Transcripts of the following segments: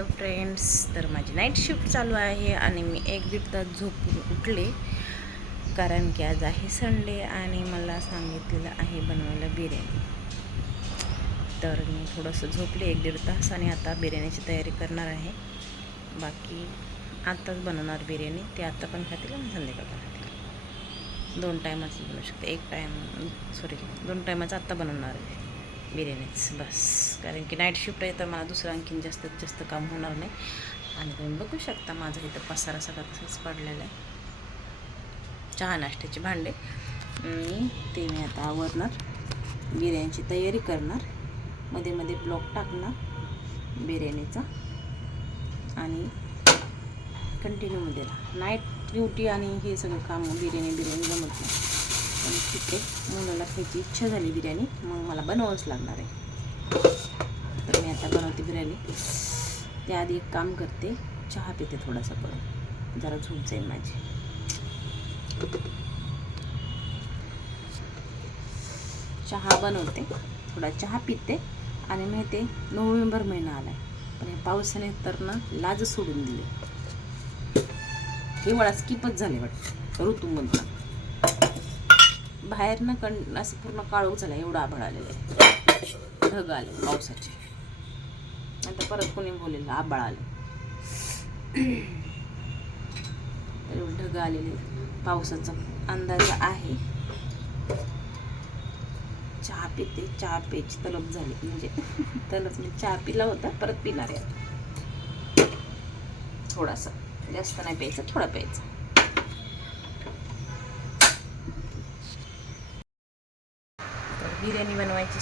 Hello friends तर माझी night shift चालू आहे आणि मी एक दीड तास झोपून उठले. कारण की आज आहे संडे आणि मला सांगितलेलं आहे बनवायला बिर्याणी. तर मी थोडंसं झोपले एक दीड तास आणि आता बिर्याणीची तयारी करणार आहे. बाकी आत्ताच बनवणार बिर्याणी ते आत्ता पण खातील आणि संध्याकाळ पण खातील. दोन टायमाचं बनवू शकते. एक टाईम सॉरी दोन टायमाचं आत्ता बनवणार आहे. बिर्याणीच बस. कारण की नाईट शिफ्ट आहे तर मला दुसरं आणखीन जास्तीत जास्त काम होणार नाही. आणि तुम्ही बघू शकता माझा इथं पसारा सगळा तसंच पडलेला आहे. चहा नाश्त्याचे भांडे. आणि ते मी आता आवरणार. बिर्याणीची तयारी करणार. मध्ये मध्ये ब्लॉक टाकणार बिर्याणीचा. आणि कंटिन्यूमध्ये नाईट ड्युटी आणि हे सगळं काम बिर्याणी बिर्याणी जमत नाही. आणि ठीक आहे. मुलाला खायची इच्छा झाली बिर्याणी मग मला बनवावंच लागणार आहे. तर मी आता बनवते बिर्याणी. त्याआधी एक काम करते चहा पिते थोडासा करून जरा झोप जाईल माझी. चहा बनवते थोडा चहा पिते आणि माहिती आहे नोव्हेंबर महिना आला आहे पण या पावसाने तर ना लाज सोडून दिली. हिवाळा स्किपच झाले वाटतं. ऋतूमधला बाहेरनं कण असं पूर्ण काळोख झाला एवढं आभळ आलेलं आहे. ढग आले पावसाचे. आता परत कोणी बोललेलं आभळ आलं. एवढं ढग आलेले पावसाचा अंदाज आहे. चहा पिते चहा प्यायची तलब झाली. म्हणजे तलब म्हणजे चहा पिला होता परत पिणार आहे. थोडासा. जास्त नाही प्यायचं थोडा प्यायचा. बिर्याणी बनवायची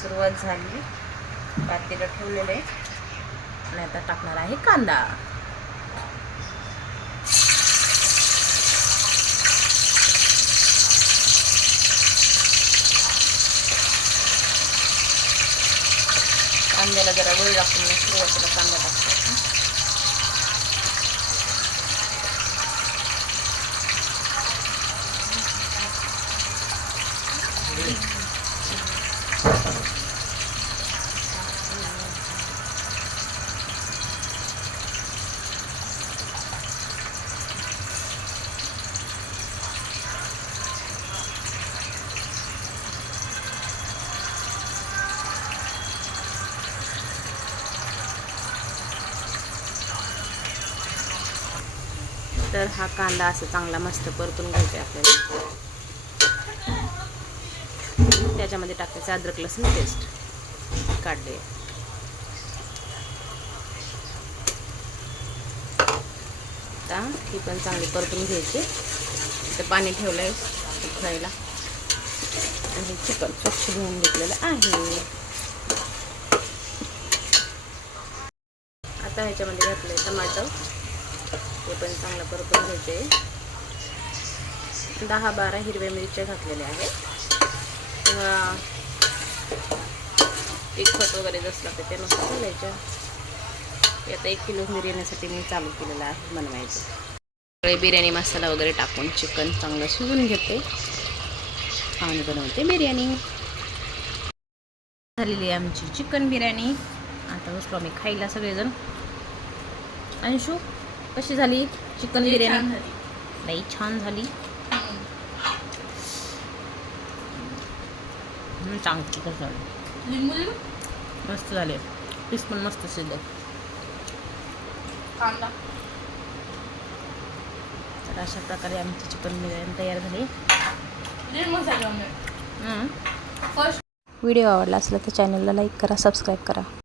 सुरुवात झाली. पातेलं ठेवलेलं आहे. आणि आता टाकणार आहे कांदा. कांद्याला जरा वेळ लागतो म्हणून सुरुवातीला कांदा टाकतो तर हा कांदा असं चांगला मस्त परतून घ्यायचा आपल्याला. त्याच्यामध्ये टाकायचं अद्रक लसूण पेस्ट. काढले. आता ही पण चांगली परतून घ्यायची. इथं पाणी ठेवलं आहे उकळायला. आणि चिकन स्वच्छ धुवून घेतलेलं आहे. आता ह्याच्यामध्ये घातलं आहे टमाटर. पण चांगलं परतून घ्यायचे दहा बारा हिरव्या मिरच्या घातलेल्या आहेत. किंवा तिखट वगैरे जसं लागतं त्यानुसार घालायच्या आता एक किलो बिर्याणीसाठी मी चालू केलेला आहे बनवायचं. सगळे बिर्याणी मसाला वगैरे टाकून चिकन चांगलं शिजून घेते. आणि बनवते बिर्याणी. झालेली आहे आमची चिकन बिर्याणी. आता बसलो आम्ही खायला सगळेजण. अंशू कशी झाली? चिकन बिर्याणी? लई छान झाली. चांगली कसं झाली. मस्त झाले. पीस पण मस्त शिजले. कांदा. तर अशा प्रकारे आमची चिकन बिर्याणी तयार झाली. हं. फर्स्ट व्हिडिओ आवडला असला तर चॅनलला लाईक करा सबस्क्राईब करा.